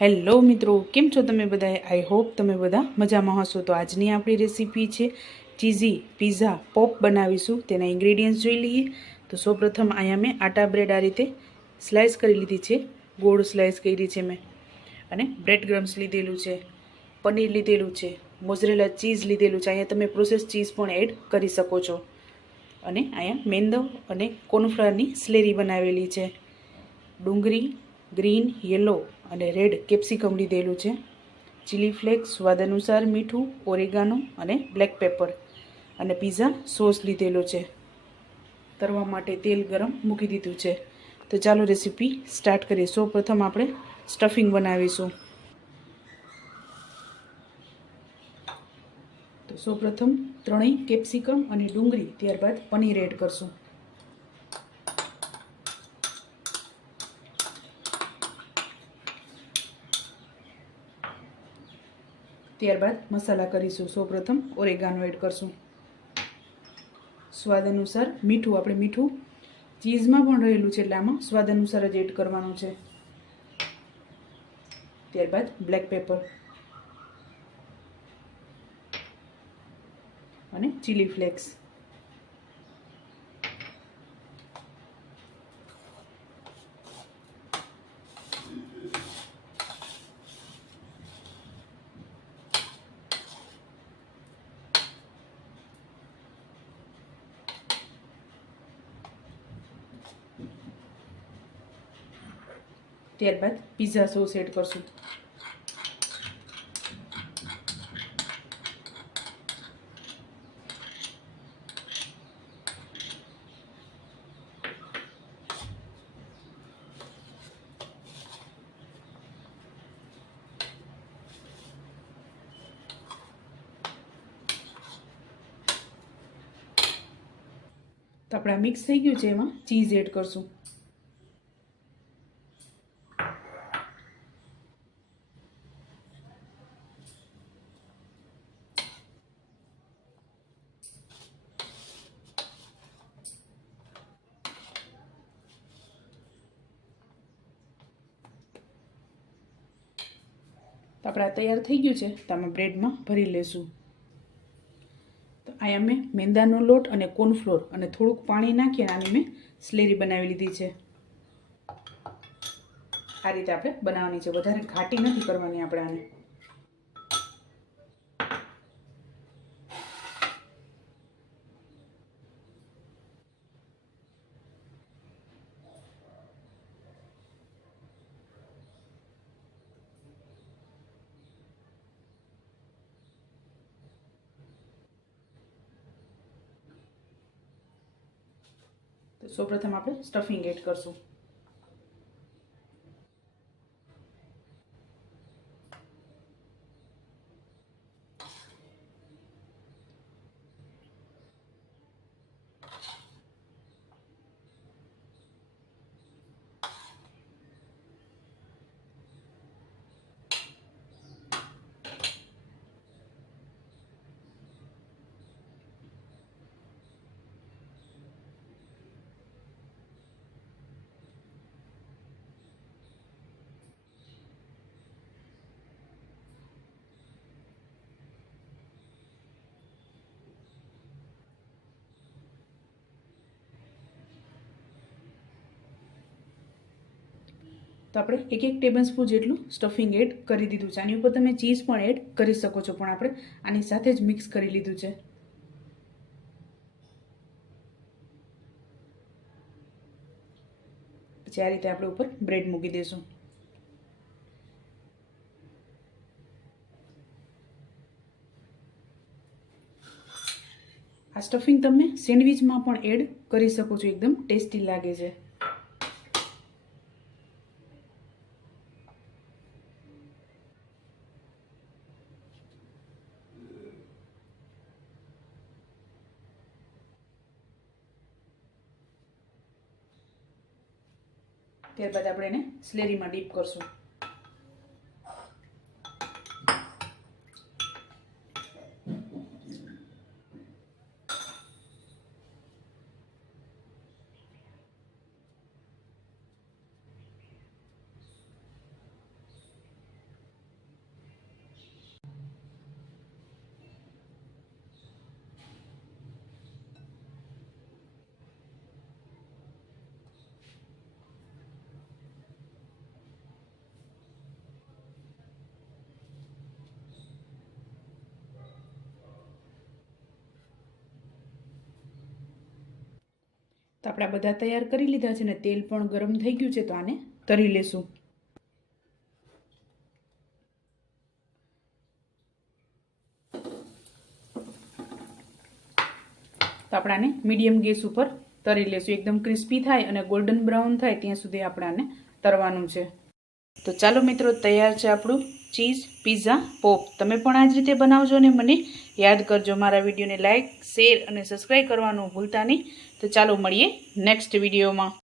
Hello મિત્રો, કેમ છો તમે બધા? આઈ હોપ તમે બધા મજામાં હશો. તો આજની આપણી રેસીપી છે ચીઝી પીઝા પોપ બનાવીશું. તેના ઇન્ગ્રેડિયન્ટ્સ જોઈ લઈએ. તો સૌપ્રથમ અહીંયા મેં આટા બ્રેડ આ રીતે સ્લાઇસ કરી લીધી છે, ગોળ સ્લાઇસ કરી છે મેં, અને બ્રેડ ક્રમ્સ લીધેલું છે, પનીર લીધેલું છે, મોઝરેલા ચીઝ લીધેલું છે. અહીંયા તમે પ્રોસેસ ચીઝ પણ એડ કરી શકો છો. અને અહીંયા મેંદો અને કોર્નફ્લાવરની સ્લેરી બનાવેલી છે. ડુંગળી, ગ્રીન, યલો અને રેડ કેપ્સિકમ લીધેલું છે. ચીલી ફ્લેક્સ, સ્વાદ અનુસાર મીઠું, ઓરેગાનો અને બ્લેક પેપર અને પીઝા સોસ લીધેલો છે. તળવા માટે તેલ ગરમ મૂકી દીધું છે. તો ચાલો રેસીપી સ્ટાર્ટ કરીએ. સૌપ્રથમ આપણે સ્ટફિંગ બનાવીશું. તો સૌપ્રથમ ત્રણેય કેપ્સિકમ અને ડુંગળી, ત્યારબાદ પનીર એડ કરશું. ત્યારબાદ મસાલા કરીશું. સૌપ્રથમ ઓરેગાનો એડ કરશું. સ્વાદ અનુસાર મીઠું, આપણે મીઠું ચીઝમાં પણ રહેલું છે એટલે આમાં સ્વાદ અનુસાર જ એડ કરવાનું છે. ત્યારબાદ બ્લેક પેપર અને ચીલી ફ્લેક્સ. ત્યારબાદ પીઝા સોસ એડ કરશું. તો આપણે મિક્સ થઈ ગયું છે, એમાં ચીઝ એડ કરશું. તો આપણે આ તૈયાર થઈ ગયું છે. તો આમાં બ્રેડમાં ભરી લેશું. તો અહીંયા મેં મેંદાનો લોટ અને કોર્નફ્લોર અને થોડુંક પાણી નાખી અને આની મેં સ્લેરી બનાવી લીધી છે. આ રીતે આપણે બનાવવાની છે, વધારે ઘાટી નથી કરવાની આપણે આને. તો સૌપ્રથમ આપણે સ્ટફિંગ એડ કરશું. તો આપણે એક ટેબલ સ્પૂન જેટલું સ્ટફિંગ એડ કરી દીધું છે. આની ઉપર તમે ચીઝ પણ એડ કરી શકો છો, પણ આપણે આની સાથે જ મિક્સ કરી લીધું છે. પછી આ રીતે આપણે ઉપર બ્રેડ મૂકી દઈશું. આ સ્ટફિંગ તમે સેન્ડવિચમાં પણ એડ કરી શકો છો, એકદમ ટેસ્ટી લાગે છે. ત્યારબાદ આપણે એને સ્લેરીમાં ડીપ કરશું. તો આપણે બધા તૈયાર કરી લીધા છે ને તેલ પણ ગરમ થઈ ગયું છે, તો આને તળી લેશું. તો આપણે આને મીડિયમ ગેસ ઉપર તળી લેશું. એકદમ ક્રિસ્પી થાય અને ગોલ્ડન બ્રાઉન થાય ત્યાં સુધી આપણે આને તળવાનું છે. તો ચાલો મિત્રો, તૈયાર છે આપણું ચીઝ પિઝા પોપ. તમે પણ આ જ રીતે બનાવજો અને મને યાદ કરજો. મારા વિડીયોને લાઇક, શેર અને સબસ્ક્રાઈબ કરવાનું ભૂલતા નહીં. તો ચાલો મળીએ નેક્સ્ટ વિડીયોમાં.